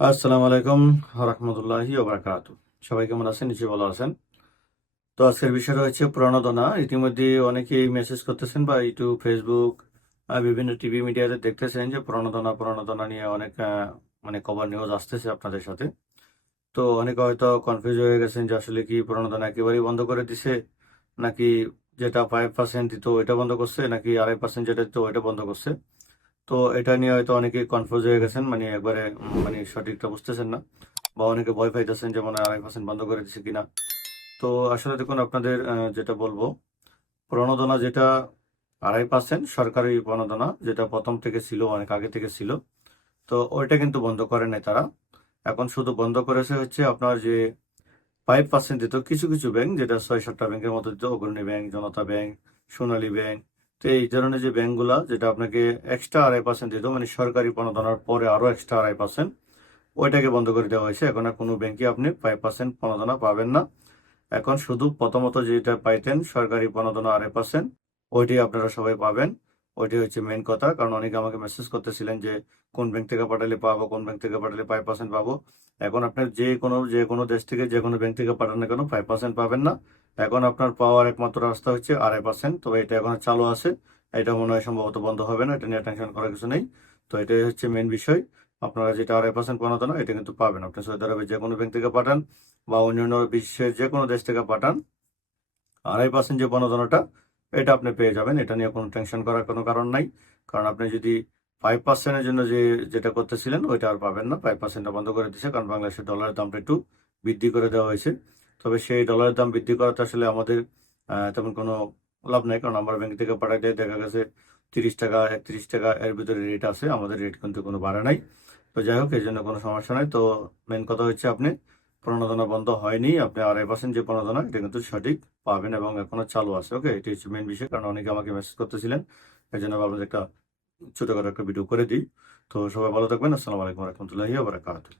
আসসালামু আলাইকুম রহমতুল্লাহি ওবরাকাত সবাই কেমন আছেন? নিশ্চয়ই ভালো আছেন। তো আজকের বিষয়টা হচ্ছে প্রণোদনা ইতিমধ্যে অনেকেই মেসেজ করতেছেন বা ইউটিউব ফেসবুক বিভিন্ন টিভি মিডিয়াতে দেখতেছেন যে প্রণোদনা প্রণোদনা নিয়ে অনেক মানে কভার নিউজ আসতেছে আপনাদের সাথে। তো অনেকে হয়তো কনফিউজ হয়ে গেছেন যে আসলে কি প্রণোদনা একেবারেই বন্ধ করে দিছে? নাকি যেটা ফাইভ পার্সেন্ট দিত ওইটা বন্ধ করছে? নাকি আড়াই পার্সেন্ট যেটা দিত ওইটা বন্ধ করছে? তো এটা নিয়ে হয়তো অনেকে কনফিউজ হয়ে গেছেন মানে একবারে মানে সঠিকটা বুঝতেছেন না বা অনেকে ভয় পাইতেছেন যে মনে হয় আড়াই পার্সেন্ট বন্ধ করে দিচ্ছে কিনা। তো আসলে দেখুন, আপনাদের যেটা বলব, প্রণোদনা যেটা আড়াই পার্সেন্ট সরকারি প্রণোদনা যেটা প্রথম থেকে ছিল, অনেক আগে থেকে ছিল, তো ওইটা কিন্তু বন্ধ করে নাই তারা। এখন শুধু বন্ধ করেছে হচ্ছে আপনার যে ফাইভ পার্সেন্ট দিত, কিছু কিছু ব্যাংক যেটা ছয়, সাতটা ব্যাংকের মধ্যে দিত, Agrani Bank Janata Bank Sonali Bank তো এই ধরনের যে ব্যাংকগুলা যেটা আপনাকে এক্সট্রা আড়াই পার্সেন্ট দিত মানে সরকারি প্রণোদনার পরে আরও এক্সট্রা আড়াই পার্সেন্ট ওইটাকে বন্ধ করে দেওয়া হয়েছে। এখন আর কোনো ব্যাংকে আপনি ফাইভ পার্সেন্ট প্রণোদনা পাবেন না। এখন শুধু প্রথমত যেটা পাইতেন, সরকারি প্রণোদনা আড়াই পার্সেন্ট ওইটি আপনারা সবাই পাবেন। ওইটি হচ্ছে মেন কথা, কারণ অনেকে আমাকে মেসেজ করতেছিলেন যে, কোন ব্যাংক থেকে পাঠালে পাবো, কোন ব্যাংক থেকে পাঠালে ফাইভ পার্সেন্ট পাবো। এখন আপনার যে কোনো যে কোনো দেশ থেকে যে কোনো ব্যাংক থেকে পাঠান না কেন ফাইভ পার্সেন্ট পাবেন না। এখন আপনার পাওয়ার একমাত্র রাস্তা হচ্ছে আড়াই পার্সেন্ট তো এটা এখন চালু আছে। এটা মনে হয় সম্ভবত বন্ধ হবে না, এটা নিয়ে টেনশন করার কিছু নেই। তো এটাই হচ্ছে মেন বিষয়। আপনারা যেটা আড়াই পার্সেন্ট প্রণোদনা এটা কিন্তু পাবেন। আপনি সৌদি আরবে যে কোনো ব্যাংক থেকে পাঠান বা অন্যান্য বিশ্বের যে কোনো দেশ থেকে পাঠান, আড়াই পার্সেন্ট যে প্রণোদনাটা এটা আপনি পেয়ে যাবেন। এটা নিয়ে কোনো টেনশন করার কোনো কারণ নাই। কারণ আপনি যদি ফাইভ পার্সেন্টের জন্য যে, যেটা করতেছিলেন, ওইটা আর পাবেন না। ফাইভ পার্সেন্টটা বন্ধ করে দিচ্ছে কারণ বাংলাদেশের ডলারের দামটা একটু বৃদ্ধি করে দেওয়া হয়েছে। তবে সেই ডলারের দাম বৃদ্ধি করাতে আসলে আমাদের তেমন কোনো লাভ নাই। কারণ আমরা ব্যাংক থেকে পাঠাইতে দেখা গেছে তিরিশ টাকা, একত্রিশ টাকা এর ভিতরে রেট আছে, আমাদের রেট কিন্তু কোনো বাড়ে নাই। তো যাই হোক, এই জন্য কোনো সমস্যা নাই। তো মেন কথা হচ্ছে আপনি প্রণোদনা বন্ধ হয়নি, আপনি আড়াই পার্সেন্ট যে প্রণোদনা এটা কিন্তু সঠিক, পাবেন এবং এখনও চালু আছে ওকে এটি হচ্ছে মেন বিষয়, কারণ অনেকে আমাকে মেসেজ করতেছিলেন এই জন্য আপনাদের একটা ছোটখাটো একটা ভিডিও করে দিই। তো সবাই ভালো থাকবেন, আসসালামু আলাইকুম রহমতুল্লাহি বারাকাতুহু।